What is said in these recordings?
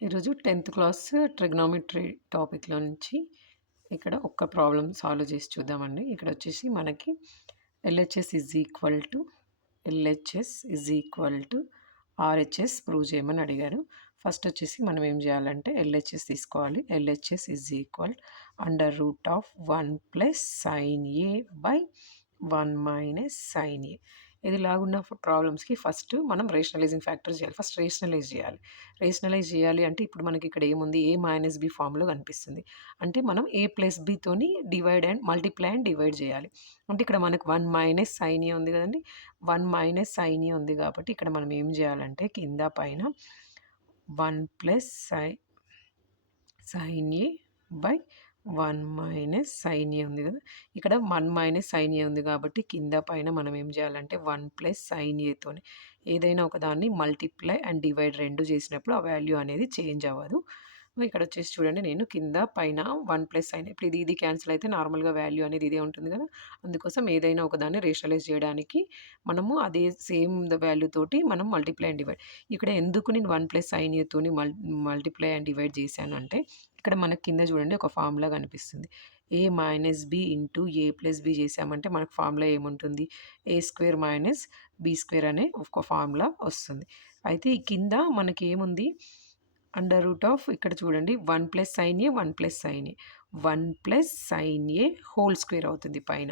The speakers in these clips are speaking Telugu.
ఈరోజు 10th క్లాస్ ట్రిగ్నామెట్రీ టాపిక్‌లో నుంచి ఇక్కడ ఒక్క ప్రాబ్లమ్ సాల్వ్ చేసి చూద్దామండి. ఇక్కడ వచ్చేసి మనకి LHS is equal to RHS prove చేయమని అడిగారు. ఫస్ట్ వచ్చేసి మనం ఏం చేయాలంటే ఎల్‌హెచ్‌ఎస్ తీసుకోవాలి. LHS is equal √1 + sin A / 1 - sin A. ఇది లాగున్న ప్రాబ్లమ్స్‌కి ఫస్ట్ మనం రేషనలైజింగ్ ఫ్యాక్టర్స్ చేయాలి. ఫస్ట్ రేషనలైజ్ చేయాలి. రేషనలైజ్ చేయాలి అంటే ఇప్పుడు మనకి ఇక్కడ ఏముంది A - B ఫామ్‌లో కనిపిస్తుంది. అంటే మనం A + B తోని మల్టిప్లై అండ్ డివైడ్ చేయాలి. అంటే ఇక్కడ మనకు 1 - sin A ఉంది కదండీ. 1 - sin A ఉంది కాబట్టి ఇక్కడ మనం ఏం చేయాలంటే కింద పైన 1 + sin A / 1 - sin A ఉంది కదా. ఇక్కడ 1 - sin A ఉంది కాబట్టి కింద పైన మనం ఏం చేయాలంటే 1 + sin A తోని ఏదైనా ఒకదాన్ని మల్టిప్లై అండ్ డివైడ్ 2 చేసినప్పుడు ఆ వాల్యూ అనేది చేంజ్ అవ్వదు. ఇక్కడ వచ్చేసి చూడండి, నేను కింద పైన 1 + sin ఇప్పుడు ఇది క్యాన్సిల్ అయితే నార్మల్‌గా వాల్యూ అనేది ఇదే ఉంటుంది కదా. అందుకోసం ఏదైనా ఒకదాన్ని రేషనలైజ్ చేయడానికి మనము అదే సేమ్ వాల్యూ తోటి మనం మల్టిప్లై అండ్ డివైడ్. ఇక్కడ ఎందుకు నేను 1 + sin A తోని మల్టిప్లై అండ్ డివైడ్ చేశానంటే ఇక్కడ మనకి కింద చూడండి ఒక ఫార్ములా కనిపిస్తుంది. A - B into A + B చేసామంటే మనకు ఫార్ములా ఏముంటుంది? A² - B² అనే ఒక ఫార్ములా వస్తుంది. అయితే ఈ కింద మనకి ఏముంది? ఇక్కడ చూడండి 1 + sin A 1 + sin A 1 + sin A whole square అవుతుంది పైన.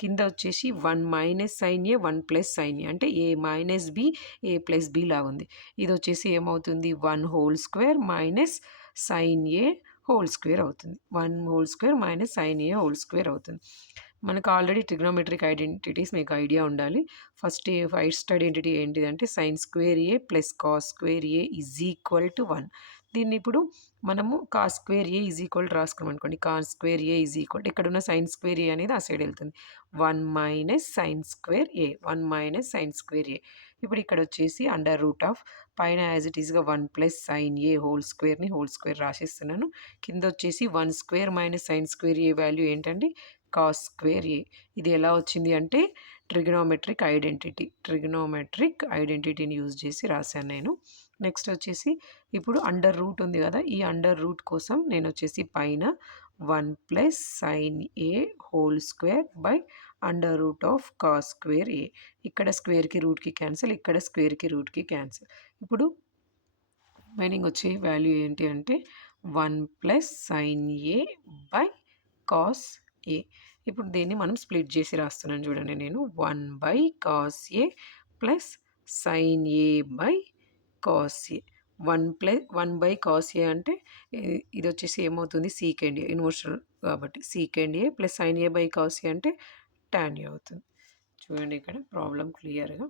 కింద వచ్చేసి 1 - sin A 1 + sin A అంటే A - B A + B లాగా ఉంది. ఇది వచ్చేసి ఏమవుతుంది? 1 whole square minus sin A whole square అవుతుంది. 1 whole square minus sin A whole square అవుతుంది. మనకు ఆల్రెడీ ట్రిగ్నోమెట్రిక్ ఐడెంటిటీస్ మీకు ఐడియా ఉండాలి. ఫస్ట్ ఐడెంటిటీ ఏంటిదంటే sin² A + cos² A = 1. దీన్ని ఇప్పుడు మనము cos² A రాసుకున్నాం అనుకోండి. cos² A ఇక్కడున్న sin² A అనేది ఆ సైడ్ వెళ్తుంది. 1 - sin² A 1 - sin² A. ఇప్పుడు ఇక్కడ వచ్చేసి పైన యాజ్ ఇట్ ఈస్‌గా 1 + sin A హోల్ స్క్వేర్‌ని హోల్ స్క్వేర్ రాసేస్తున్నాను. కింద వచ్చేసి 1² - sin² A వాల్యూ ఏంటండి? cos² A. ఇది ఎలా వచ్చింది అంటే ట్రిగ్నోమెట్రిక్ ఐడెంటిటీని యూజ్ చేసి రాశాను నేను. నెక్స్ట్ వచ్చేసి ఇప్పుడు √ ఉంది కదా. ఈ √ కోసం నేను వచ్చేసి పైన 1 + sin A whole square / cos² A. ఇక్కడ స్క్వేర్‌కి రూట్‌కి క్యాన్సిల్, ఇక్కడ స్క్వేర్‌కి రూట్‌కి క్యాన్సిల్. ఇప్పుడు రిమైనింగ్ వచ్చే వాల్యూ ఏంటి అంటే 1 + sin A / cos A. ఇప్పుడు దీన్ని మనం స్ప్లిట్ చేసి రాస్తున్నాను చూడండి నేను. 1 / cos A + sin A / cos A. 1 / cos A అంటే ఇది వచ్చేసి ఏమవుతుంది? సీకెండ్ A ఇన్వర్షన్ కాబట్టి second A + sin A / cos A అంటే tan A అవుతుంది. చూడండి ఇక్కడ ప్రాబ్లం క్లియర్‌గా.